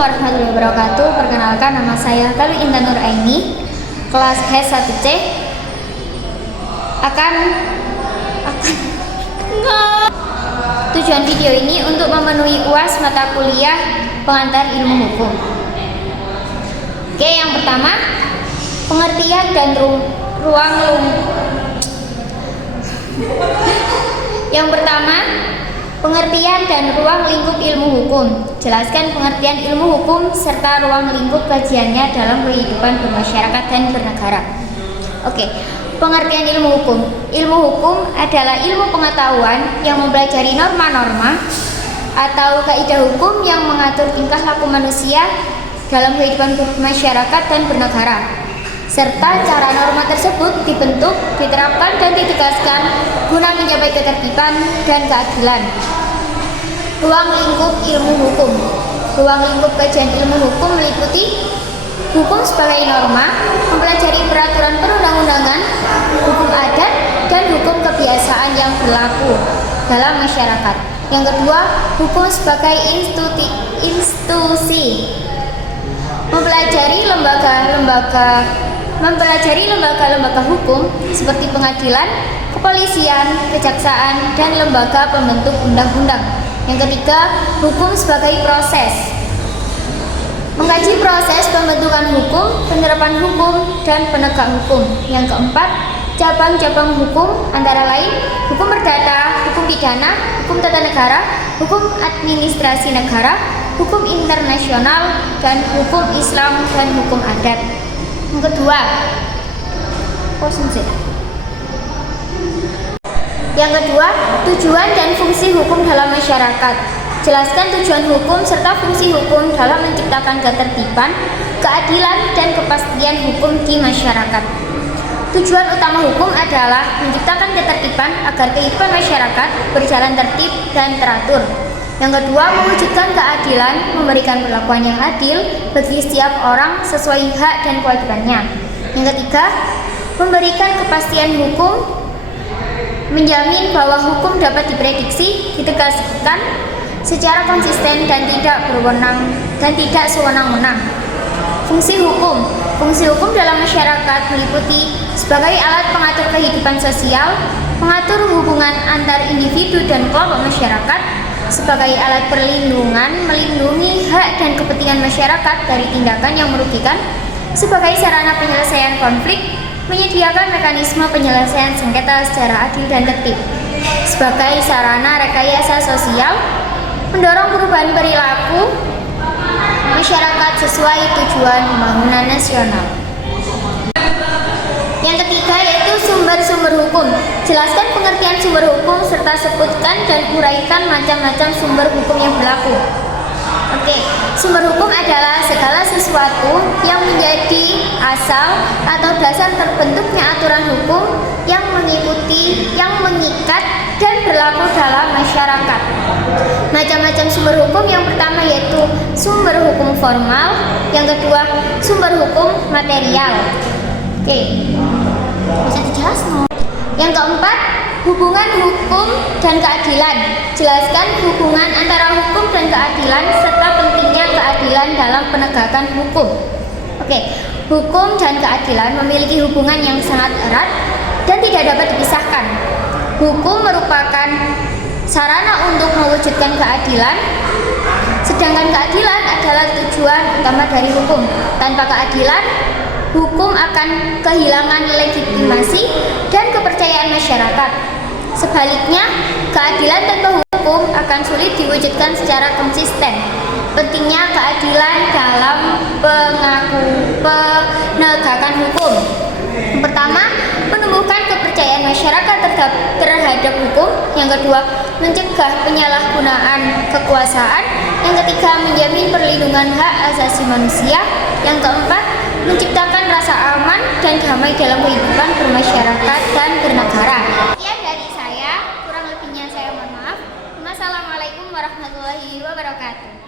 warahmatullahi wabarakatuh. Perkenalkan, nama saya Kalwi Intan Nuraini, kelas H1C. Tujuan video ini untuk memenuhi UAS mata kuliah pengantar ilmu hukum. Oke, yang pertama, pengertian dan pengertian dan ruang lingkup ilmu hukum. Jelaskan pengertian ilmu hukum serta ruang lingkup kajiannya dalam kehidupan bermasyarakat dan bernegara. Oke, pengertian ilmu hukum. Ilmu hukum adalah ilmu pengetahuan yang mempelajari norma-norma atau kaidah hukum yang mengatur tingkah laku manusia dalam kehidupan bermasyarakat dan bernegara, serta cara norma tersebut dibentuk, diterapkan, dan ditegaskan guna mencapai ketertiban dan keadilan. Ruang lingkup ilmu hukum. Ruang lingkup kajian ilmu hukum meliputi hukum sebagai norma, mempelajari peraturan perundang-undangan, hukum adat, dan hukum kebiasaan yang berlaku dalam masyarakat. Yang kedua, hukum sebagai institusi, mempelajari lembaga-lembaga hukum seperti pengadilan, kepolisian, kejaksaan, dan lembaga pembentuk undang-undang. Yang ketiga, hukum sebagai proses, mengkaji proses pembentukan hukum, penerapan hukum, dan penegak hukum. Yang keempat, cabang-cabang hukum antara lain hukum perdata, hukum pidana, hukum tata negara, hukum administrasi negara, hukum internasional, dan hukum Islam dan hukum adat. Yang kedua, tujuan dan fungsi hukum dalam masyarakat. Jelaskan tujuan hukum serta fungsi hukum dalam menciptakan ketertiban, keadilan, dan kepastian hukum di masyarakat. Tujuan utama hukum adalah menciptakan ketertiban agar kehidupan masyarakat berjalan tertib dan teratur. Yang kedua, mewujudkan keadilan, memberikan perlakuan yang adil bagi setiap orang sesuai hak dan kewajibannya. Yang ketiga, memberikan kepastian hukum, menjamin bahwa hukum dapat diprediksi, ditegakkan secara konsisten dan tidak sewenang-wenang. Fungsi hukum. Fungsi hukum dalam masyarakat meliputi sebagai alat pengatur kehidupan sosial, mengatur hubungan antar individu dan kelompok masyarakat, sebagai alat perlindungan, melindungi hak dan kepentingan masyarakat dari tindakan yang merugikan, sebagai sarana penyelesaian konflik, menyediakan mekanisme penyelesaian sengketa secara adil dan tertib, sebagai sarana rekayasa sosial, mendorong perubahan perilaku masyarakat sesuai tujuan pembangunan nasional. Yang ketiga yaitu sumber-sumber hukum. Jelaskan pengertian sumber hukum serta sebutkan dan uraikan macam-macam sumber hukum yang berlaku. Oke, sumber hukum adalah segala sesuatu yang menjadi asal atau dasar terbentuknya aturan hukum yang mengikat dan berlaku dalam masyarakat. Macam-macam sumber hukum, yang pertama yaitu sumber hukum formal, yang kedua sumber hukum material. Oke, bisa dijelaskan. Yang keempat, hubungan hukum dan keadilan. Jelaskan hubungan antara hukum dan keadilan serta pentingnya keadilan dalam penegakan hukum. Oke, hukum dan keadilan memiliki hubungan yang sangat erat dan tidak dapat dipisahkan. Hukum merupakan sarana untuk mewujudkan keadilan, sedangkan keadilan adalah tujuan utama dari hukum. Tanpa keadilan, hukum akan kehilangan legitimasi dan kepercayaan masyarakat. Sebaliknya, keadilan tanpa hukum akan sulit diwujudkan secara konsisten. Pentingnya keadilan dalam penegakan hukum. Yang pertama, menumbuhkan kepercayaan masyarakat terhadap hukum. Yang kedua, mencegah penyalahgunaan kekuasaan. Yang ketiga, menjamin perlindungan hak asasi manusia. Yang keempat, menciptakan rasa aman dan damai dalam kehidupan bermasyarakat dan bernegara. Sekian dari saya, kurang lebihnya saya mohon maaf. Wassalamualaikum warahmatullahi wabarakatuh.